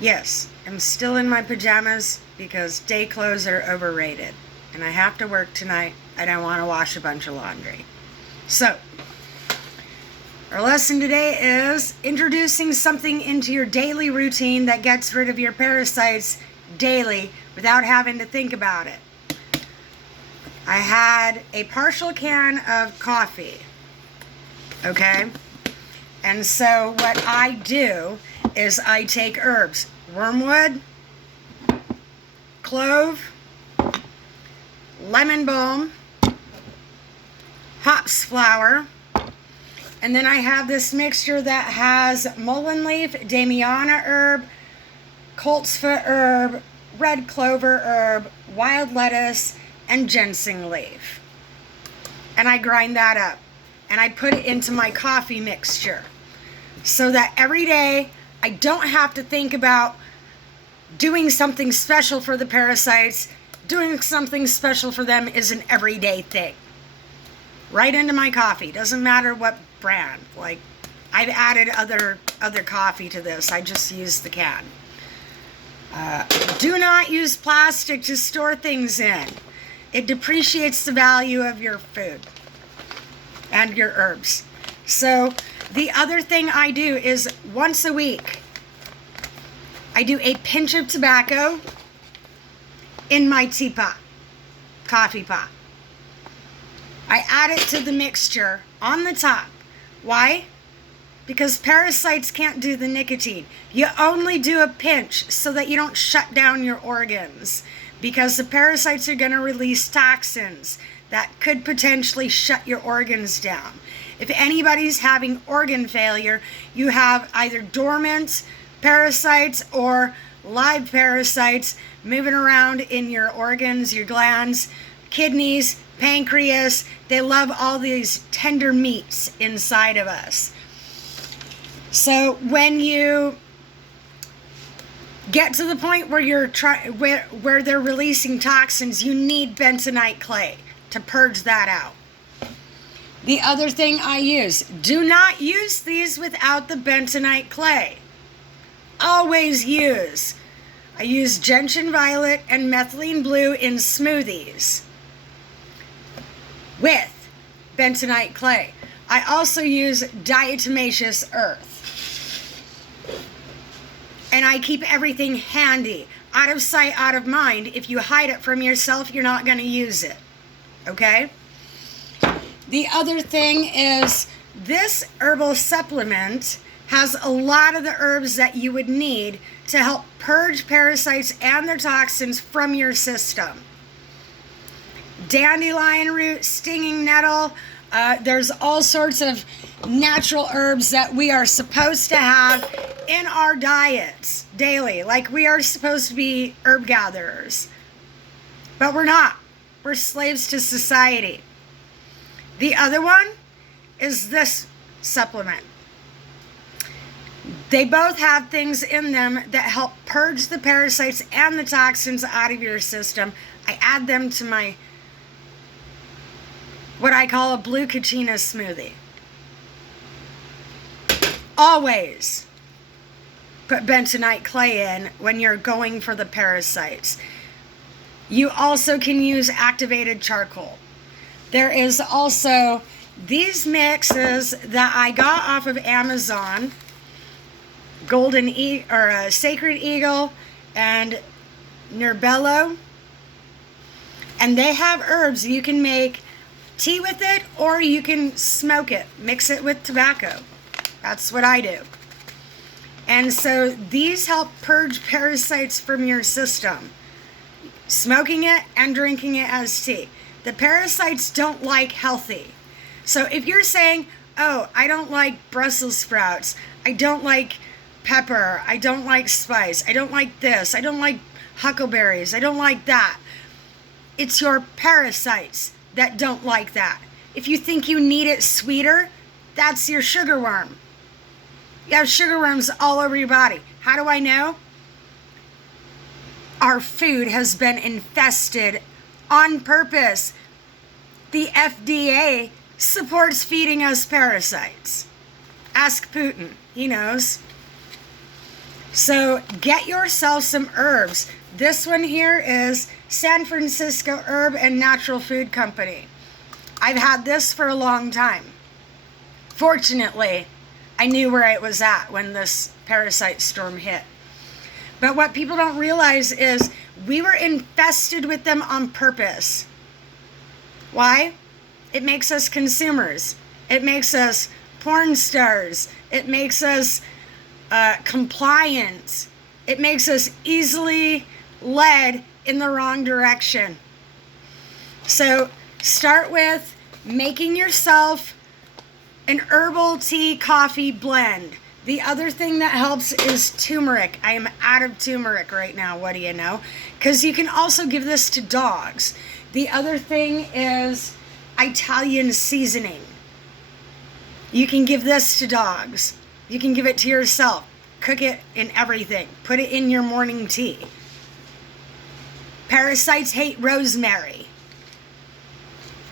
Yes, I'm still in my pajamas because day clothes are overrated. And I have to work tonight. I don't want to wash a bunch of laundry. So, our lesson today is introducing something into your daily routine that gets rid of your parasites daily without having to think about it. I had a partial can of coffee, okay? And so what I do is I take herbs, wormwood, clove, lemon balm, hops flower, and then I have this mixture that has mullein leaf, damiana herb, coltsfoot herb, red clover herb, wild lettuce, and ginseng leaf. And I grind that up and I put it into my coffee mixture so that every day I don't have to think about doing something special for the parasites. Doing something special for them is an everyday thing. Right into my coffee. Doesn't matter what brand. Like, I've added other coffee to this. I just use the can. Do not use plastic to store things in. It depreciates the value of your food and your herbs. So the other thing I do is once a week, I do a pinch of tobacco in my teapot, coffee pot. I add it to the mixture on the top. Why? Because parasites can't do the nicotine. You only do a pinch so that you don't shut down your organs, because the parasites are going to release toxins that could potentially shut your organs down. If anybody's having organ failure, you have either dormant parasites or live parasites moving around in your organs, your glands, kidneys, pancreas. They love all these tender meats inside of us. So when you get to the point where you're where they're releasing toxins, you need bentonite clay to purge that out. The other thing I use, do not use these without the bentonite clay. Always use. I use gentian violet and methylene blue in smoothies with bentonite clay. I also use diatomaceous earth. And I keep everything handy. Out of sight, out of mind. If you hide it from yourself, you're not going to use it. Okay? The other thing is this herbal supplement has a lot of the herbs that you would need to help purge parasites and their toxins from your system. Dandelion root, stinging nettle. There's all sorts of natural herbs that we are supposed to have in our diets daily. Like, we are supposed to be herb gatherers. But we're not. We're slaves to society. The other one is this supplement. They both have things in them that help purge the parasites and the toxins out of your system. I add them to my, what I call a blue kachina smoothie. Always put bentonite clay in when you're going for the parasites. You also can use activated charcoal. There is also these mixes that I got off of Amazon, Sacred Eagle and Nerbello, and they have herbs. You can make tea with it, or you can smoke it, mix it with tobacco. That's what I do. And so these help purge parasites from your system, smoking it and drinking it as tea. The parasites don't like healthy. So if you're saying, oh, I don't like Brussels sprouts, I don't like pepper, I don't like spice, I don't like this, I don't like huckleberries, I don't like that, it's your parasites that don't like that. If you think you need it sweeter, that's your sugar worm. You have sugar worms all over your body. How do I know? Our food has been infested on purpose. The FDA supports feeding us parasites. Ask Putin. He knows. So get yourself some herbs. This one here is San Francisco Herb and Natural Food Company. I've had this for a long time. Fortunately, I knew where it was at when this parasite storm hit. But what people don't realize is we were infested with them on purpose. Why? It makes us consumers. It makes us porn stars. It makes us compliant. It makes us easily led in the wrong direction. So start with making yourself an herbal tea coffee blend. The other thing that helps is turmeric. I am out of turmeric right now. What do you know? Because you can also give this to dogs. The other thing is Italian seasoning. You can give this to dogs. You can give it to yourself. Cook it in everything. Put it in your morning tea. Parasites hate rosemary.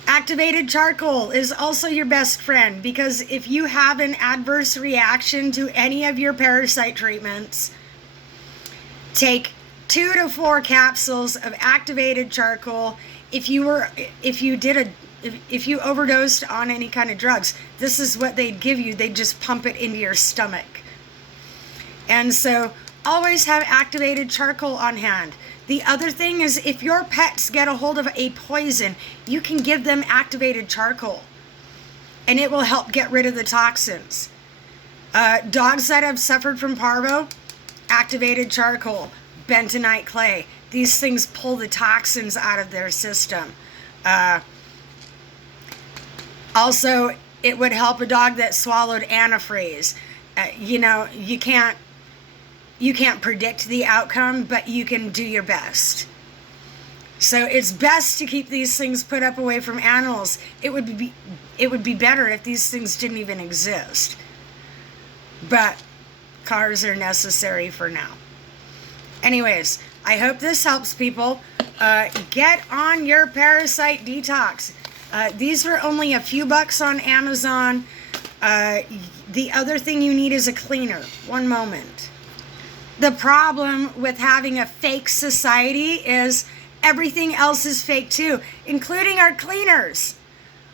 Activated charcoal is also your best friend, because if you have an adverse reaction to any of your parasite treatments, take 2 to 4 capsules of activated charcoal. If you overdosed on any kind of drugs, this is what they'd give you. They'd just pump it into your stomach. And so always have activated charcoal on hand. The other thing is, if your pets get a hold of a poison, you can give them activated charcoal, and it will help get rid of the toxins. Dogs that have suffered from parvo, activated charcoal, bentonite clay. These things pull the toxins out of their system. Also, it would help a dog that swallowed antifreeze. You can't predict the outcome, but you can do your best. So it's best to keep these things put up away from animals. It would be better if these things didn't even exist. But cars are necessary for now. Anyways, I hope this helps people. Get on your parasite detox. These are only a few bucks on Amazon. The other thing you need is a cleaner. One moment. The problem with having a fake society is everything else is fake too, including our cleaners.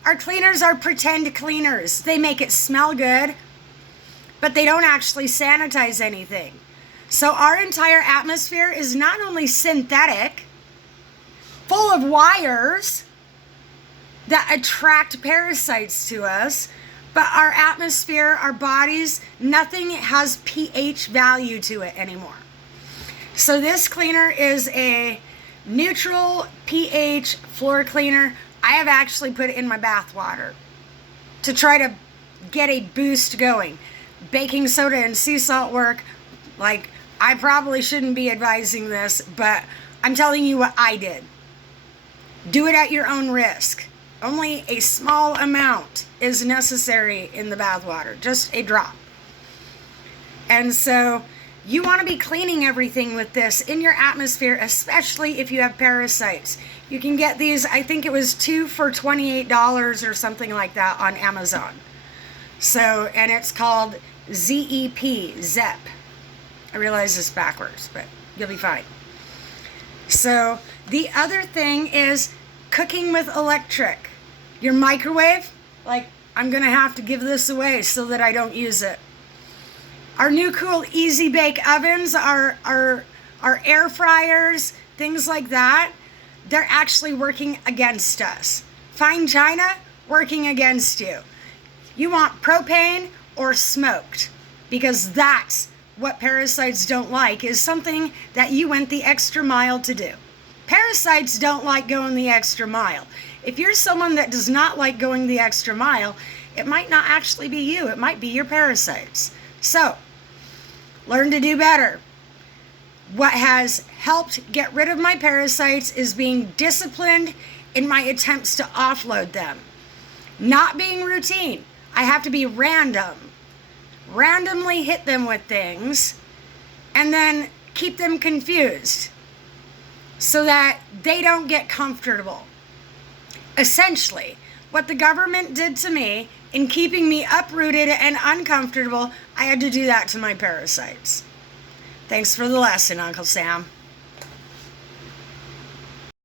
Our cleaners are pretend cleaners. They make it smell good, but they don't actually sanitize anything. So our entire atmosphere is not only synthetic, full of wires that attract parasites to us, but our atmosphere, our bodies, nothing has pH value to it anymore. So this cleaner is a neutral pH floor cleaner. I have actually put it in my bath water to try to get a boost going. Baking soda and sea salt work. Like, I probably shouldn't be advising this, but I'm telling you what I did. Do it at your own risk. Only a small amount is necessary in the bath water, just a drop. And so you want to be cleaning everything with this in your atmosphere, especially if you have parasites. You can get these, I think it was 2 for $28 or something like that on Amazon. So, and it's called ZEP, ZEP. I realize it's backwards, but you'll be fine. So the other thing is cooking with electric. Your microwave, like, I'm going to have to give this away so that I don't use it. Our new cool easy bake ovens, our air fryers, things like that, they're actually working against us. Fine china, working against you. You want propane or smoked, because that's what parasites don't like, is something that you went the extra mile to do. Parasites don't like going the extra mile. If you're someone that does not like going the extra mile, it might not actually be you. It might be your parasites. So, learn to do better. What has helped get rid of my parasites is being disciplined in my attempts to offload them. Not being routine. I have to be random. Randomly hit them with things and then keep them confused so that they don't get comfortable. Essentially, what the government did to me in keeping me uprooted and uncomfortable, I had to do that to my parasites. Thanks for the lesson, Uncle Sam.